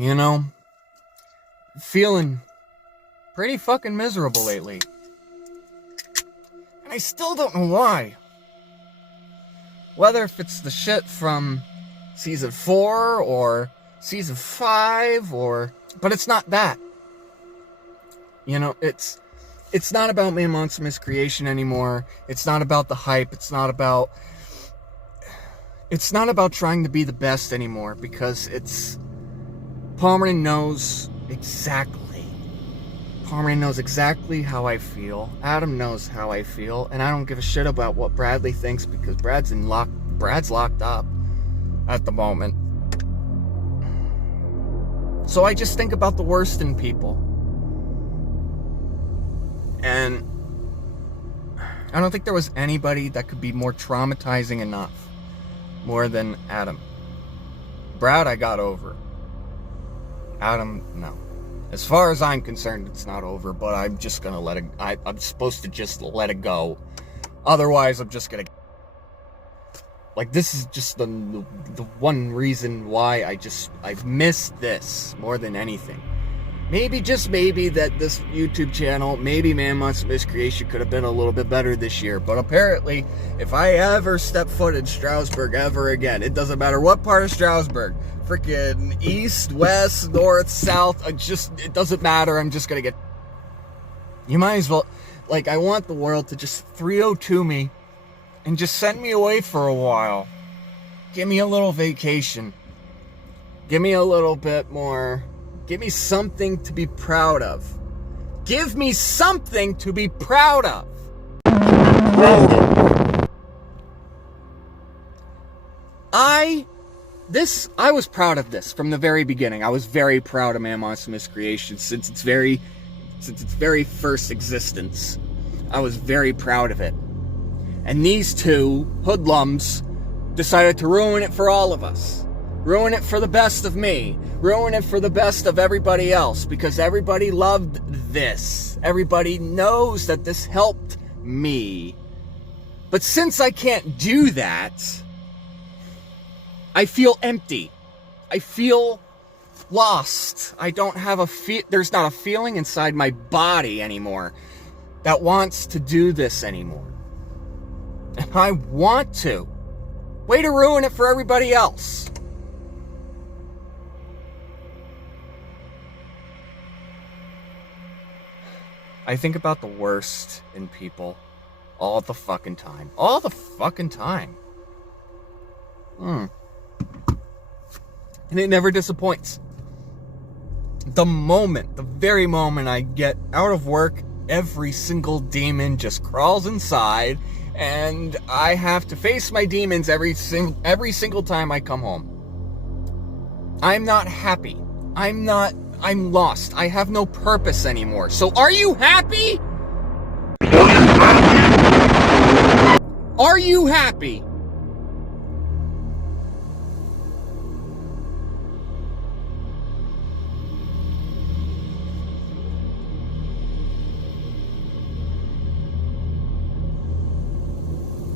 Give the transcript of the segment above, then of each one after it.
You know, feeling pretty fucking miserable lately. And I still don't know why. Whether if it's the shit from season 4 or season 5 but it's not that. You know, it's not about me and Monster Miscreation anymore. It's not about the hype. It's not about trying to be the best anymore, because Palmerin knows exactly. Palmerin knows exactly how I feel. Adam knows how I feel, and I don't give a shit about what Bradley thinks, because Brad's locked up at the moment. So I just think about the worst in people. And I don't think there was anybody that could be more traumatizing enough, more than Adam. Brad, I got over. Adam, no. As far as I'm concerned, it's not over, but I'm just gonna let it, I'm supposed to just let it go. Otherwise, I'm just gonna, like, this is just the one reason why I've missed this more than anything. Maybe, just maybe, that this YouTube channel, maybe Man Monster Miscreation could have been a little bit better this year. But apparently, if I ever step foot in Stroudsburg ever again, it doesn't matter what part of Stroudsburg, freaking east, west, north, south, it doesn't matter. I'm just gonna get... You might as well... Like, I want the world to just 302 me and just send me away for a while. Give me a little vacation. Give me a little bit more... Give me something to be proud of. Give me something to be proud of. I was proud of this from the very beginning. I was very proud of Man Monster Miscreation since its very first existence. I was very proud of it. And these two hoodlums decided to ruin it for all of us. Ruin it for the best of me. Ruin it for the best of everybody else. Because everybody loved this. Everybody knows that this helped me. But since I can't do that, I feel empty. I feel lost. I don't have there's not a feeling inside my body anymore that wants to do this anymore. And I want to. Way to ruin it for everybody else. I think about the worst in people all the fucking time. All the fucking time. And it never disappoints. The very moment I get out of work, every single demon just crawls inside, and I have to face my demons every single time I come home. I'm not happy. I'm lost. I have no purpose anymore. So are you happy? Are you happy?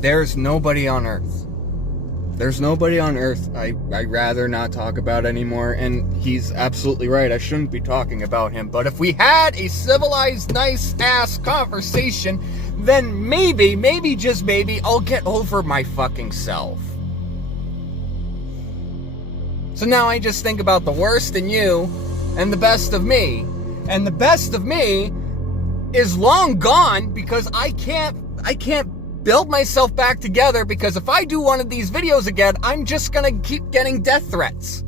There's nobody on Earth. There's nobody on Earth I'd rather not talk about anymore, and he's absolutely right. I shouldn't be talking about him. But if we had a civilized, nice-ass conversation, then maybe, just maybe, I'll get over my fucking self. So now I just think about the worst in you and the best of me. And the best of me is long gone because I can't build myself back together, because if I do one of these videos again, I'm just gonna keep getting death threats.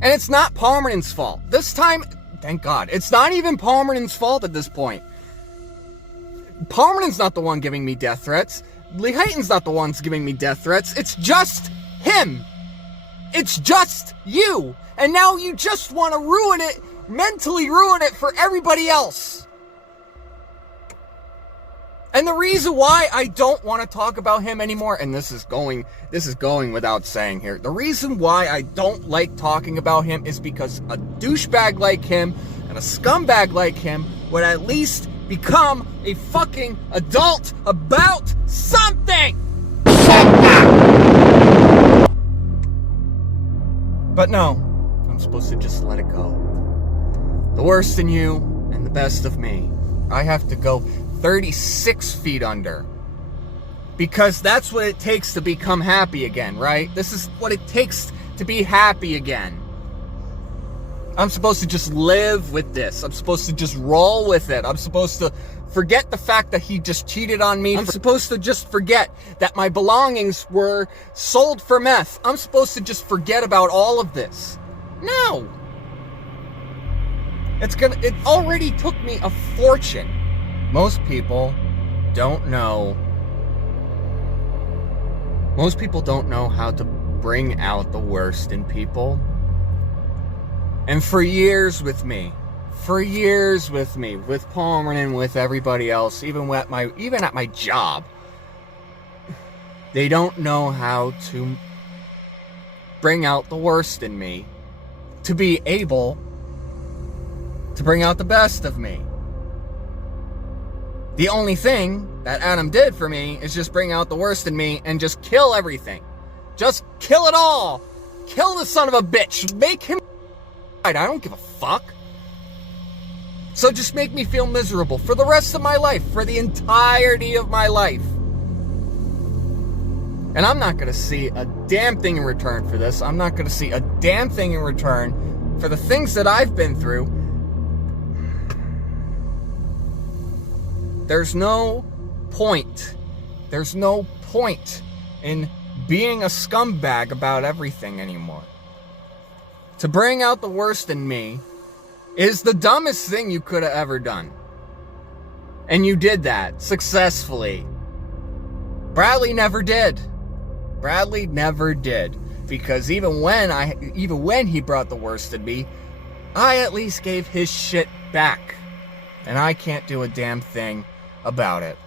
And it's not Palmerin's fault. This time, thank God, it's not even Palmerin's fault at this point. Palmerin's not the one giving me death threats. Lee Heighton's not the one's giving me death threats. It's just him. It's just you. And now you just want to ruin it, mentally ruin it for everybody else. And the reason why I don't want to talk about him anymore, and this is going without saying here, the reason why I don't like talking about him is because a douchebag like him and a scumbag like him would at least become a fucking adult about something! But no, I'm supposed to just let it go. The worst in you and the best of me. I have to go 36 feet under. Because that's what it takes to become happy again, right? This is what it takes to be happy again. I'm supposed to just live with this. I'm supposed to just roll with it. I'm supposed to forget the fact that he just cheated on me. I'm supposed to just forget that my belongings were sold for meth. I'm supposed to just forget about all of this. No. It already took me a fortune. Most people don't know. Most people don't know how to bring out the worst in people. And for years with me, with Palmer and with everybody else, even at my job, they don't know how to bring out the worst in me to be able to bring out the best of me. The only thing that Adam did for me is just bring out the worst in me and just kill everything. Just kill it all. Kill the son of a bitch. Make him... I don't give a fuck. So just make me feel miserable for the rest of my life, for the entirety of my life. And I'm not going to see a damn thing in return for this. I'm not going to see a damn thing in return for the things that I've been through. There's no point. There's no point in being a scumbag about everything anymore. To bring out the worst in me is the dumbest thing you could have ever done. And you did that successfully. Bradley never did. Bradley never did. Because even when he brought the worst in me, I at least gave his shit back. And I can't do a damn thing about it.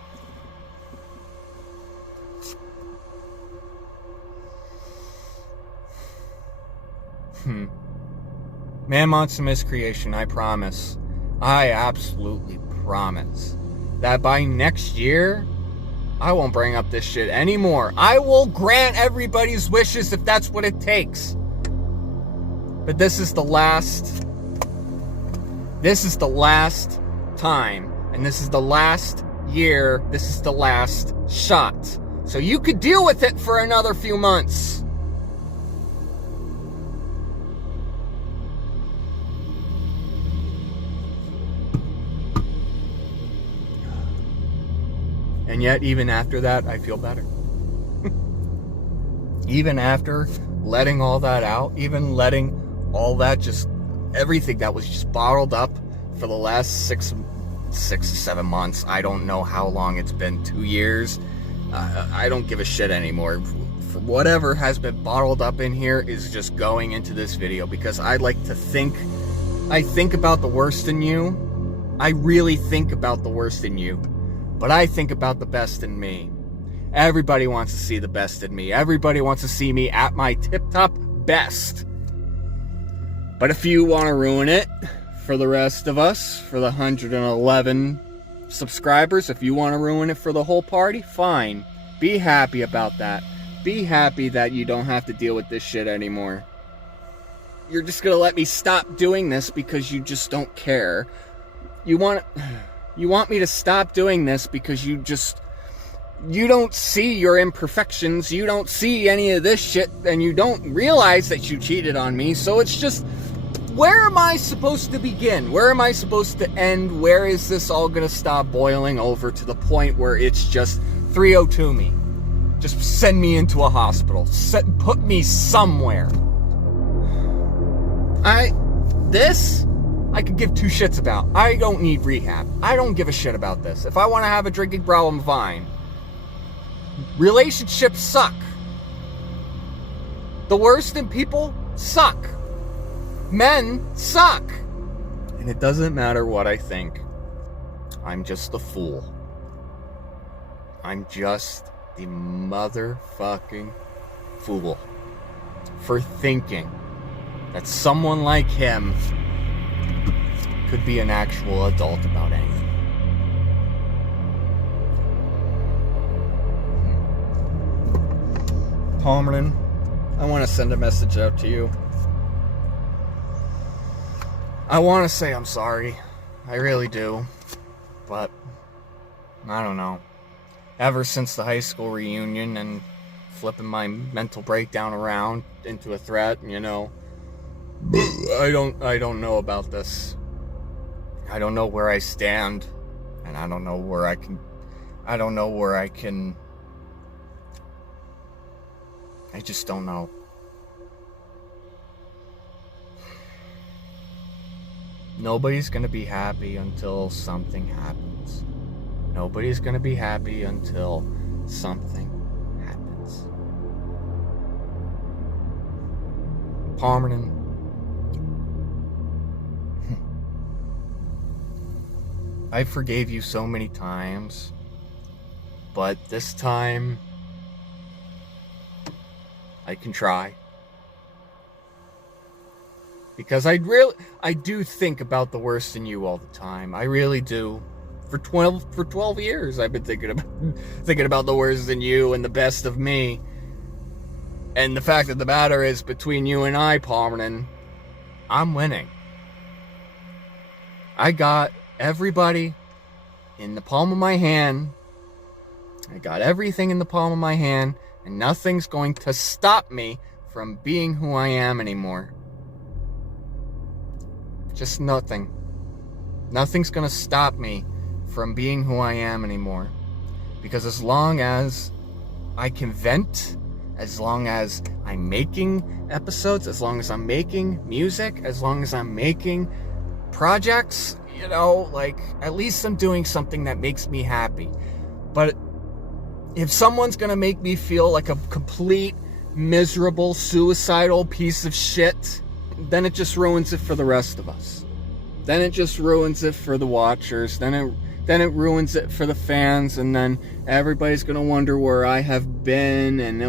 Man wants a miscreation, I promise. I absolutely promise that by next year, I won't bring up this shit anymore. I will grant everybody's wishes if that's what it takes. But this is the last time, and this is the last year, this is the last shot. So you could deal with it for another few months. And yet, even after that, I feel better. Even after letting all that out, even letting all that everything that was just bottled up for the last 6 to 7 months. I don't know how long it's been, 2 years. I don't give a shit anymore. Whatever has been bottled up in here is just going into this video because I like to think. I think about the worst in you. I really think about the worst in you. But I think about the best in me. Everybody wants to see the best in me. Everybody wants to see me at my tip-top best. But if you want to ruin it for the rest of us, for the 111 subscribers, if you want to ruin it for the whole party, fine. Be happy about that. Be happy that you don't have to deal with this shit anymore. You're just going to let me stop doing this because you just don't care. You want me to stop doing this because you don't see your imperfections, you don't see any of this shit, and you don't realize that you cheated on me, so it's just, where am I supposed to begin? Where am I supposed to end? Where is this all gonna stop boiling over to the point where it's just 302 me? Just send me into a hospital. Put me somewhere. I could give two shits about. I don't need rehab. I don't give a shit about this. If I want to have a drinking problem, fine. Relationships suck. The worst in people suck. Men suck. And it doesn't matter what I think. I'm just a fool. I'm just the motherfucking fool for thinking that someone like him could be an actual adult about anything. Palmerton, I want to send a message out to you. I want to say I'm sorry. I really do. But, I don't know. Ever since the high school reunion and flipping my mental breakdown around into a threat, you know, I don't know about this. I don't know where I stand, and I don't know where I can, I just don't know. Nobody's gonna be happy until something happens. Nobody's gonna be happy until something happens. Palmerton. I forgave you so many times, but this time I can try. Because I do think about the worst in you all the time. I really do. For 12 years I've been thinking about the worst in you and the best of me. And the fact of the matter is, between you and I, Palmerton, I'm winning. I got everybody in the palm of my hand. I got everything in the palm of my hand, and nothing's going to stop me from being who I am anymore. Just nothing. Nothing's gonna stop me from being who I am anymore. Because as long as I can vent, as long as I'm making episodes, as long as I'm making music, as long as I'm making projects, you know, like, at least I'm doing something that makes me happy. But if someone's gonna make me feel like a complete, miserable, suicidal piece of shit, then it just ruins it for the rest of us. Then it just ruins it for the watchers. Then it ruins it for the fans, and then everybody's gonna wonder where I have been, and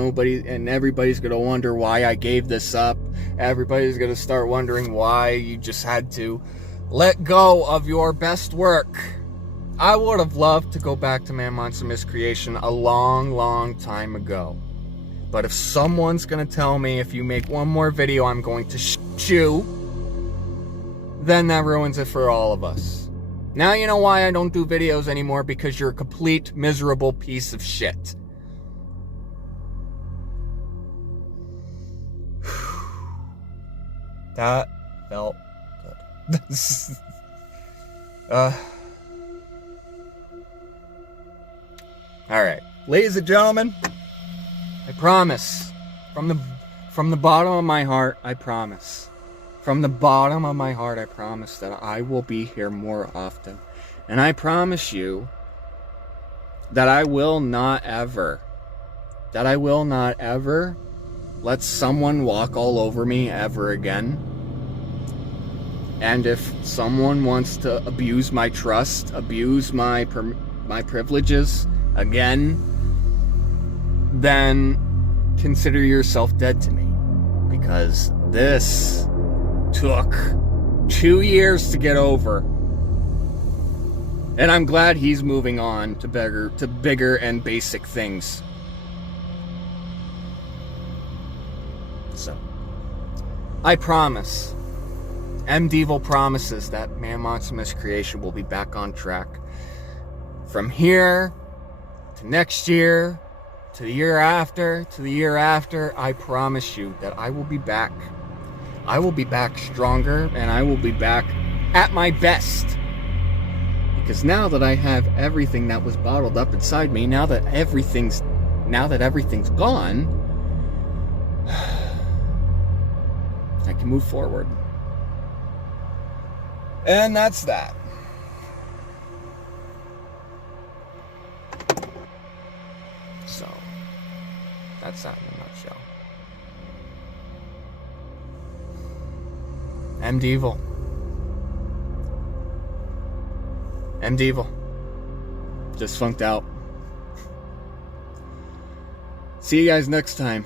everybody's gonna wonder why I gave this up. Everybody's gonna start wondering why you just had to let go of your best work. I would have loved to go back to Man Monster Miscreation a long time ago. But if someone's gonna tell me if you make one more video I'm going to shoot you, then that ruins it for all of us. Now you know why I don't do videos anymore, because you're a complete miserable piece of shit. That felt good. Alright, ladies and gentlemen, I promise, from the bottom of my heart, I promise. From the bottom of my heart, I promise that I will be here more often. And I promise you that I will not ever let someone walk all over me ever again. And if someone wants to abuse my trust, abuse my privileges again, then consider yourself dead to me. Because this took 2 years to get over. And I'm glad he's moving on to bigger and basic things. So, I promise, MDDEVIL promises that Man Monster Miscreation will be back on track. From here to next year, to the year after, I promise you that I will be back. I will be back stronger, and I will be back at my best. Because now that I have everything that was bottled up inside me, now that everything's gone, I can move forward. And that's that. So, that's that in a nutshell. MDDEVIL. MDDEVIL. Dysfunct out. See you guys next time.